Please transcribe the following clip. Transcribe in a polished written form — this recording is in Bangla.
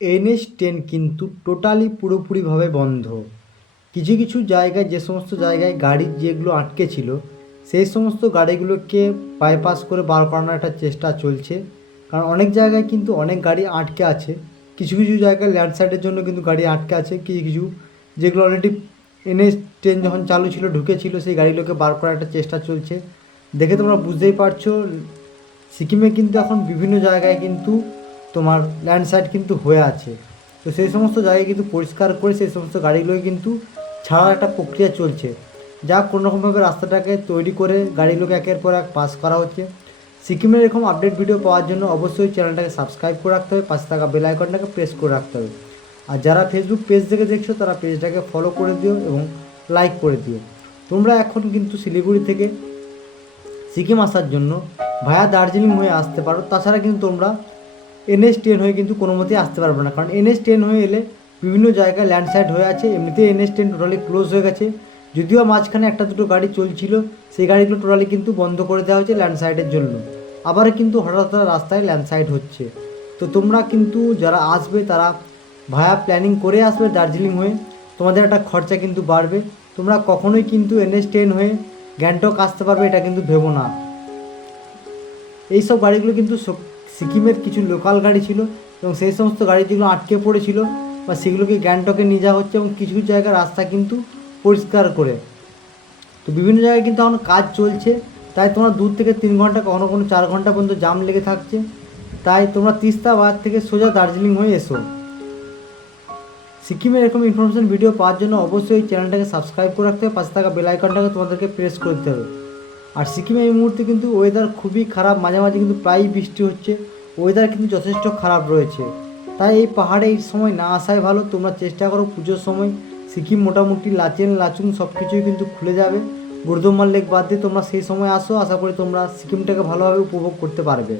NH10 কিন্তু টোটালি পুরোপুরিভাবে বন্ধ। কিছু কিছু জায়গায়, যে সমস্ত জায়গায় গাড়ি যেগুলো আটকে ছিল, সেই সমস্ত গাড়িগুলোকে বাইপাস করে বার করানোর একটা চেষ্টা চলছে। কারণ অনেক জায়গায় কিন্তু অনেক গাড়ি আটকে আছে। কিছু কিছু জায়গায় ল্যান্ডস্লাইডের জন্য কিন্তু গাড়ি আটকে আছে। কিছু কিছু যেগুলো অলরেডি NH10 যখন চালু ছিল, ঢুকেছিল, সেই গাড়িগুলোকে বার করার একটা চেষ্টা চলছে। দেখে তোমরা বুঝতেই পারছো, সিকিমে কিন্তু এখন বিভিন্ন জায়গায় কিন্তু তোমার ল্যান্ডস্লাইড কিন্তু হয়ে আছে। তো সেই সমস্ত জায়গায় কিন্তু পরিষ্কার করে সেই সমস্ত গাড়িগুলোকে কিন্তু ছাড়ার একটা প্রক্রিয়া চলছে। যা কোনোরকমভাবে রাস্তাটাকে তৈরি করে গাড়িগুলোকে একের পর এক পাস করা হচ্ছে। সিকিমের এরকম আপডেট ভিডিও পাওয়ার জন্য অবশ্যই চ্যানেলটাকে সাবস্ক্রাইব করে রাখতে হবে, পাশে থাকা বেল আইকনটাকে প্রেস করে রাখতে হবে। আর যারা ফেসবুক পেজ থেকে দেখছো, তারা পেজটাকে ফলো করে দিও এবং লাইক করে দিও। তোমরা এখন কিন্তু শিলিগুড়ি থেকে সিকিম আসার জন্য ভায়া দার্জিলিং হয়ে আসতে পারো। তাছাড়া কিন্তু তোমরা NH10 হয়ে কিন্তু কোনো মতেই আসতে পারবে না, কারণ NH10 হয়ে এলে বিভিন্ন জায়গায় ল্যান্ডস্লাইড হয়ে আছে। এমনিতেই NH10 টোটালি ক্লোজ হয়ে গেছে। যদিও মাঝখানে একটা দুটো গাড়ি চলছিল, সেই গাড়িগুলো টোটালি কিন্তু বন্ধ করে দেওয়া হয়েছে ল্যান্ডস্লাইডের জন্য। আবার কিন্তু হঠাৎ রাস্তায় ল্যান্ডস্লাইড হচ্ছে। তো তোমরা কিন্তু যারা আসবে, তারা ভায়া প্ল্যানিং করে আসবে দার্জিলিং হয়ে। তোমাদের একটা খরচা কিন্তু বাড়বে। তোমরা কখনোই কিন্তু NH10 হয়ে গ্যাংটক আসতে পারবে এটা কিন্তু ভেবো না। এইসব গাড়িগুলো কিন্তু সিকিমের কিছু লোকাল গাড়ি ছিল, এবং সেই সমস্ত গাড়ি যেগুলো আটকে পড়েছিল বা সেগুলোকে গ্যাংটকে নিয়ে যাওয়া হচ্ছে, এবং কিছু কিছু জায়গায় রাস্তা কিন্তু পরিষ্কার করে। তো বিভিন্ন জায়গায় কিন্তু এখন কাজ চলছে, তাই তোমরা 2 থেকে 3 ঘন্টা, কখনো কোনো 4 ঘন্টা পর্যন্ত জাম লেগে থাকছে। তাই তোমরা তিস্তা বাঁধ থেকে সোজা দার্জিলিং হয়ে এসো। সিকিমের এরকম ইনফরমেশন ভিডিও পাওয়ার জন্য অবশ্যই চ্যানেলটাকে সাবস্ক্রাইব করে রাখতে হবে, পাশে থাকা বেল আইকনটাকে তোমাদেরকে প্রেস করতে হবে। আর সিকিমে এই মুহূর্তে কিন্তু ওয়েদার খুবই খারাপ, মাঝে মাঝে কিন্তু প্রায়ই বৃষ্টি হচ্ছে। ওয়েদার কিন্তু যথেষ্ট খারাপ রয়েছে। তাই এই পাহাড়ে এই সময় না আসাই ভালো। তোমরা চেষ্টা করো পুজোর সময়। সিকিম মোটামুটি লাচেন লাচুং সব কিছুই কিন্তু খুলে যাবে। গুরদুম্বার লেক বাদ দিয়ে তোমরা সেই সময় আসো, আশা করি তোমরা সিকিমটাকে ভালোভাবে উপভোগ করতে পারবে।